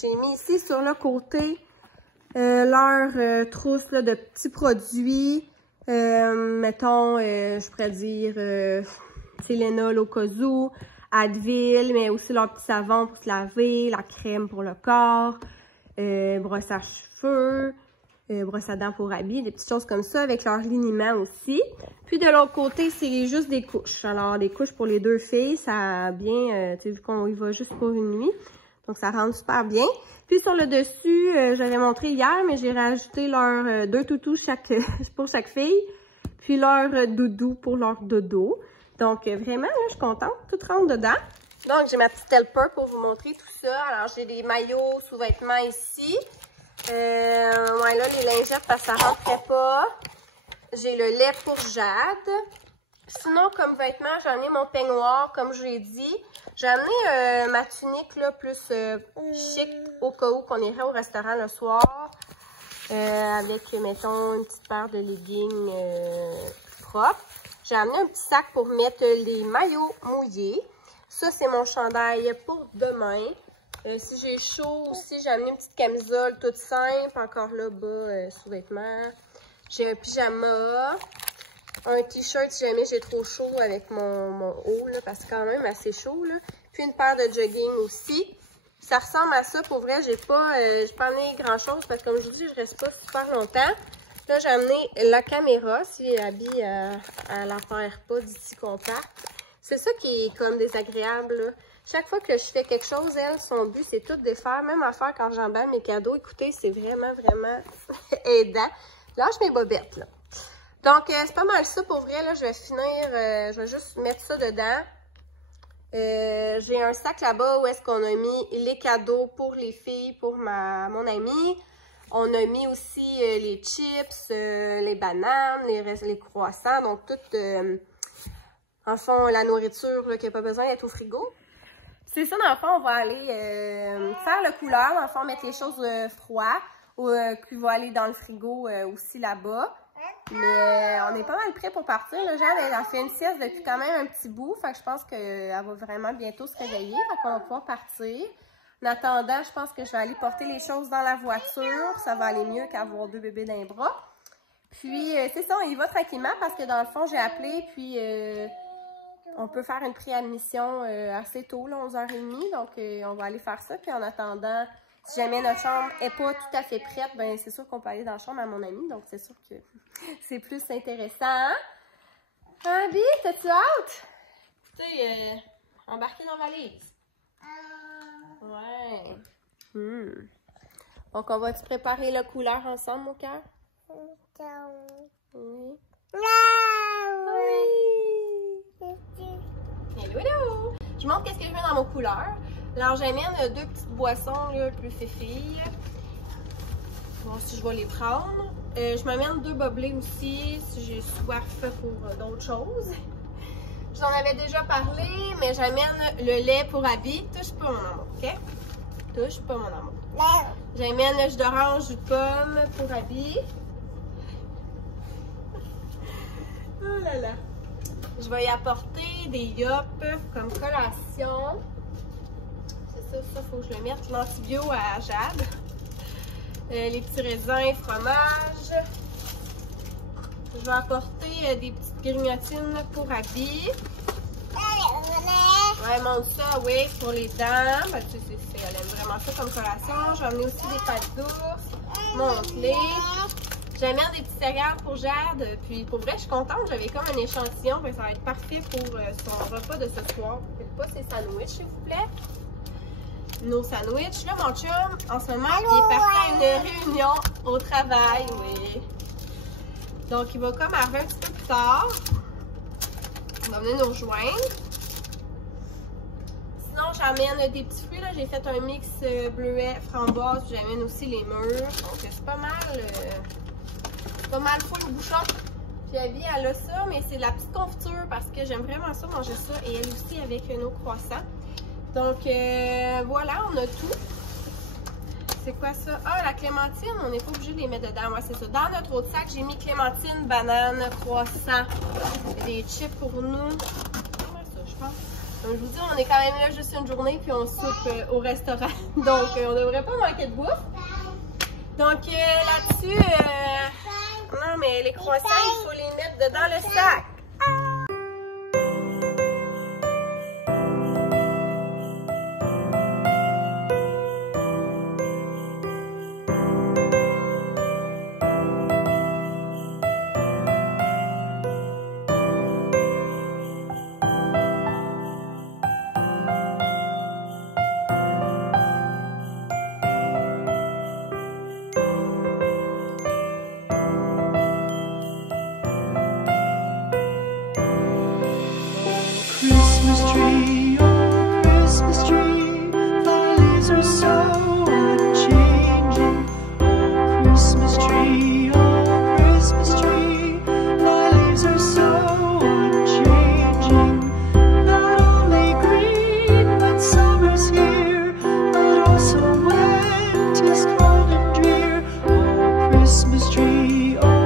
j'ai mis ici sur le côté leur trousse là, de petits produits. Mettons, je pourrais dire Tylenol au cas où, Advil, mais aussi leur petit savon pour se laver, la crème pour le corps, brosse à cheveux, brosse à dents pour habits, des petites choses comme ça avec leur liniment aussi. Puis de l'autre côté, c'est juste des couches. Alors, des couches pour les deux filles, ça a bien, tu sais, vu qu'on y va juste pour une nuit. Donc, ça rentre super bien. Puis sur le dessus, j'avais montré hier, mais j'ai rajouté leurs 2 toutous pour chaque fille. Puis leur doudou pour leur dodo. Donc, vraiment, là, je suis contente. Tout rentre dedans. Donc, j'ai ma petite helper pour vous montrer tout ça. Alors, j'ai des maillots sous-vêtements ici. Ouais, là, les lingettes, parce que ça rentrait pas. J'ai le lait pour Jade. Sinon, comme vêtements, j'en ai mon peignoir, comme je l'ai dit. J'ai amené ma tunique, là, plus chic, au cas où qu'on irait au restaurant le soir. Avec, mettons, une petite paire de leggings propres. J'ai amené un petit sac pour mettre les maillots mouillés. Ça, c'est mon chandail pour demain. Si j'ai chaud aussi, j'ai amené une petite camisole toute simple. Encore là, bas, sous-vêtements. J'ai un pyjama. Un t-shirt si jamais j'ai trop chaud avec mon haut, là, parce que c'est quand même assez chaud, là. Puis une paire de jogging aussi. Ça ressemble à ça. Pour vrai, j'ai pas amené grand-chose parce que comme je vous dis, je reste pas super longtemps. Là, j'ai amené la caméra si l'habille elle la perd pas d'ici qu'on part. C'est ça qui est comme désagréable, là. Chaque fois que je fais quelque chose, elle, son but, c'est tout défaire. Même à faire quand j'emballe mes cadeaux. Écoutez, c'est vraiment, vraiment aidant. Lâche mes bobettes, là. Donc, c'est pas mal ça pour vrai. Là, je vais finir, je vais juste mettre ça dedans. J'ai un sac là-bas où est-ce qu'on a mis les cadeaux pour les filles, pour mon amie. On a mis aussi les chips, les bananes, les croissants. Donc, toute, en fond, la nourriture là, qui n'a pas besoin d'être au frigo. C'est ça, dans le fond, on va aller faire le couleur. Dans le fond, mettre les choses froides. Qui va aller dans le frigo aussi là-bas. Mais on est pas mal prêt pour partir. Là, Jade, elle a fait une sieste depuis quand même un petit bout. Fait que je pense qu'elle va vraiment bientôt se réveiller. Fait qu'on va pouvoir partir. En attendant, je pense que je vais aller porter les choses dans la voiture. Ça va aller mieux qu'avoir 2 bébés dans les bras. Puis, c'est ça, on y va tranquillement parce que dans le fond, j'ai appelé. Puis, on peut faire une préadmission assez tôt, là, 11h30. Donc, on va aller faire ça. Puis, en attendant... Si jamais notre chambre n'est pas tout à fait prête, ben c'est sûr qu'on peut aller dans la chambre à mon ami. Donc, c'est sûr que c'est plus intéressant. Abby, t'as-tu hâte? Écoutez, embarquer dans la valise. Ouais. Donc, on va-tu préparer la couleur ensemble, mon cœur? Oui. Hello, hello! Je montre qu'est-ce que je mets dans mon couleur. Alors, j'amène 2 petites boissons là, plus filles. Voir si je vais les prendre. Je m'amène 2 boblés aussi, si j'ai soif pour d'autres choses. J'en avais déjà parlé, mais j'amène le lait pour Abby. Touche pas mon amour, OK? Touche pas mon amour. J'amène le jus d'orange, jus de pomme pour Abby. Oh là là. Je vais y apporter des yop comme collation. Ça, faut que je le mette. L'antibio à Jade. Les petits raisins, fromage. Je vais apporter des petites grignotines pour Abby. Ouais, montre ça, oui, pour les dents. Ben, tu sais, elle aime vraiment ça comme collation. Je vais amener aussi des pâtes d'ours. Montre-les. J'amène des petits céréales pour Jade. Puis pour vrai, je suis contente. J'avais comme un échantillon. Ben, ça va être parfait pour son repas de ce soir. Faites pas ses sandwichs, s'il vous plaît. Nos sandwichs. Là, mon chum, en ce moment, il est parti à une réunion au travail, oui. Donc, il va comme arriver un petit peu plus tard. Il va venir nous rejoindre. Sinon, j'amène des petits fruits. Là, j'ai fait un mix bleuet, framboise. J'amène aussi les mûres. Donc, c'est pas mal full au bouchon. Puis, Abby, elle a ça, mais c'est de la petite confiture parce que j'aime vraiment ça, manger ça. Et elle aussi avec nos croissants. Donc, voilà, on a tout. C'est quoi ça? Ah, la clémentine, on n'est pas obligé de les mettre dedans. Ouais, c'est ça. Dans notre autre sac, j'ai mis clémentine, banane, croissant. Des chips pour nous. Comment ça, je pense? Comme je vous dis, on est quand même là juste une journée puis on soupe au restaurant. Donc, on devrait pas manquer de bouffe. Donc, là-dessus, non, mais les croissants, il faut les mettre dans le sac. Christmas tree, oh Christmas tree, thy leaves are so unchanging. Oh Christmas tree, thy leaves are so unchanging. Not only green when summer's here, but also when 'tis cold and drear. Oh Christmas tree, thy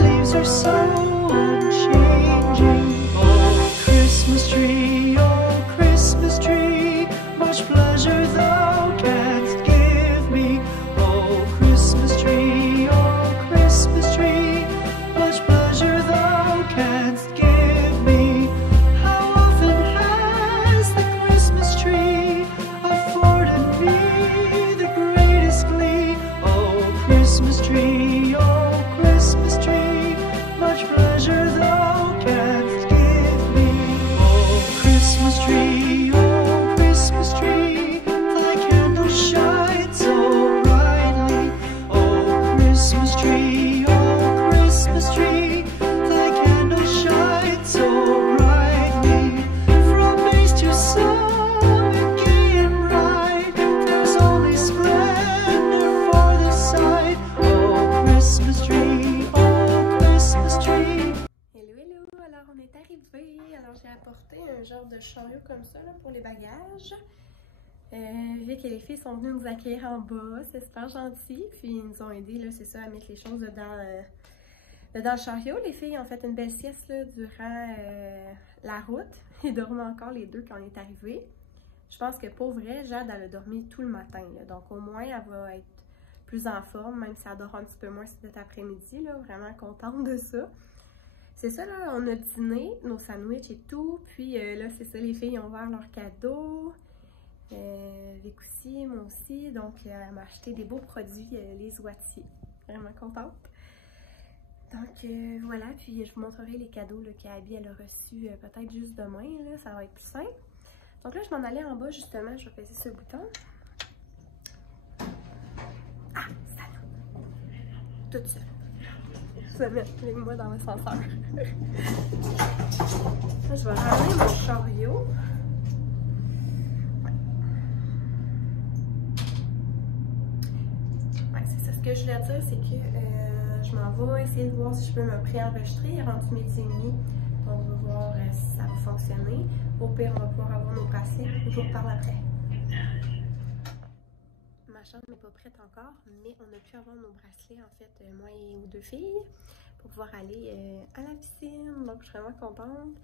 leaves are so unchanging. Oh Christmas tree, much pleasure thou canst give me. Oh Christmas tree, much pleasure thou canst give me. How often has the Christmas tree afforded me the greatest glee? Oh Christmas tree, much pleasure thou canst give me. Oh Christmas tree, thy candle shines so brightly. Oh Christmas tree, thy candle shines so brightly. From base to summit, gay and bright, there's only splendor for the sight. Oh Christmas tree, Hello, hello! Alors, on est arrivé. Alors, j'ai apporté un genre de chariot comme ça là, pour les bagages. Vu que les filles sont venues nous accueillir en bas, c'est super gentil. Puis, ils nous ont aidés, là, c'est ça, à mettre les choses dedans le chariot. Les filles ont fait une belle sieste là, durant la route. Ils dormaient encore les deux quand on est arrivé. Je pense que pour vrai, Jade, elle a dormi tout le matin. Là. Donc, au moins, elle va être plus en forme, même si elle dort un petit peu moins cet après-midi. Vraiment contente de ça. C'est ça, là, on a dîné, nos sandwichs et tout. Puis là, c'est ça, les filles ont ouvert leurs cadeaux. Vic aussi, moi aussi. Donc, elle m'a acheté des beaux produits, les Oitiers. Vraiment contente. Donc, voilà. Puis, je vous montrerai les cadeaux qu'Abby elle a reçus peut-être juste demain. Là, ça va être plus simple. Donc là, je m'en allais en bas, justement. Je vais peser ce bouton. Ah, ça va. Toute seule. Je vais mettre avec moi dans l'ascenseur. Là, je vais ramener mon chariot. Ouais, c'est ça. Ce que je voulais dire, c'est que je m'en vais essayer de voir si je peux me préenregistrer. Il est rendu 12h30. On va voir si ça va fonctionner. Au pire, on va pouvoir avoir nos bracelets. Je vous reparle après. Ma chambre n'est pas prête encore, mais on a pu avoir nos bracelets, en fait, moi et nos deux filles, pour pouvoir aller à la piscine. Donc, je suis vraiment contente.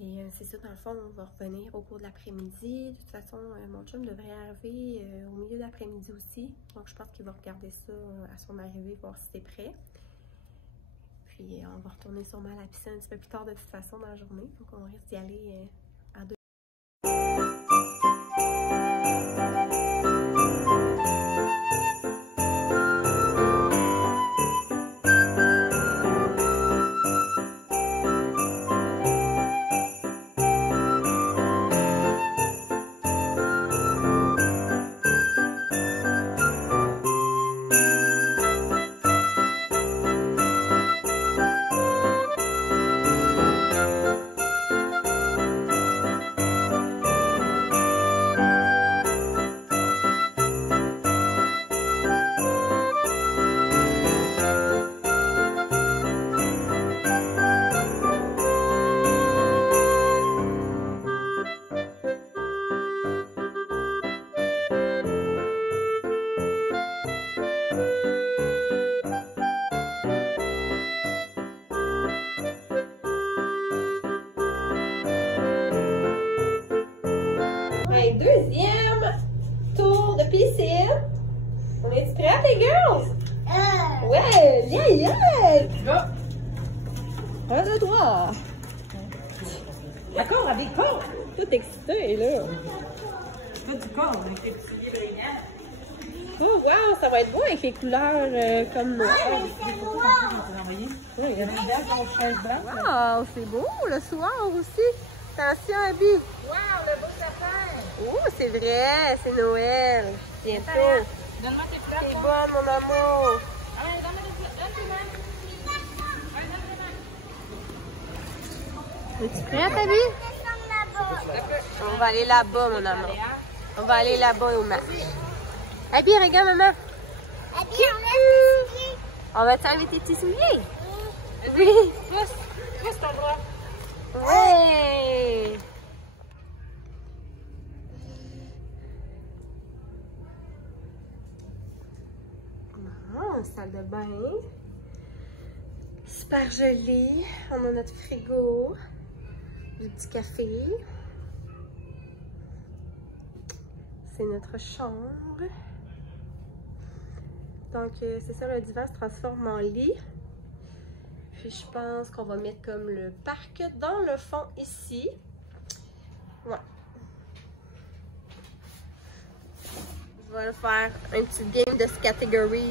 Et c'est ça, dans le fond, on va revenir au cours de l'après-midi. De toute façon, mon chum devrait arriver au milieu de l'après-midi aussi. Donc, je pense qu'il va regarder ça à son arrivée, voir si c'est prêt. Puis, on va retourner sûrement à la piscine un petit peu plus tard de toute façon dans la journée. Donc, on risque d'y aller à 2. deuxième tour de piscine. On est prêtes, les girls? Ouais, yeah! Un, deux, trois. D'accord, avec quoi? Tout excité, là. Tout du corps, avec les petits brillants. Oh, wow, ça va être beau avec les couleurs comme noir. Oui, il y a une belle fraise blanche. Wow, c'est beau le soir aussi. Attention, Abby. Wow, le beau sapin! Oh, c'est vrai, c'est Noël. Bientôt. Donne-moi tes plats. C'est bon, mon amour. Allez, donne-moi tes plats. Donne tes mains. Allez, donne tes mains. Es-tu prête, Abby? On va aller là-bas, mon amour. On va aller là-bas au match. Abby, regarde, maman. On va t'enlever tes petits souliers? Oui. Pousse ton bras. Ouais. Salle de bain. Super joli. On a notre frigo. Du petit café. C'est notre chambre. Donc, c'est ça, le divan se transforme en lit. Puis, je pense qu'on va mettre comme le parc dans le fond ici. Ouais. Je vais faire un petit game de categories.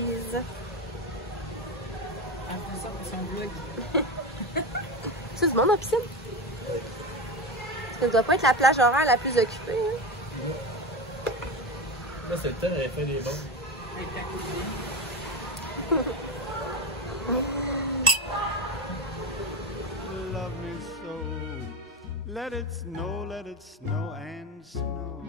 On fait ça pour son vlog. C'est du monde en piscine? Ça ne doit pas être la plage horaire la plus occupée. Hein? Là, c'est le temps d'aller faire des bons. Avec ta cousine. Love me so. Let it snow and snow.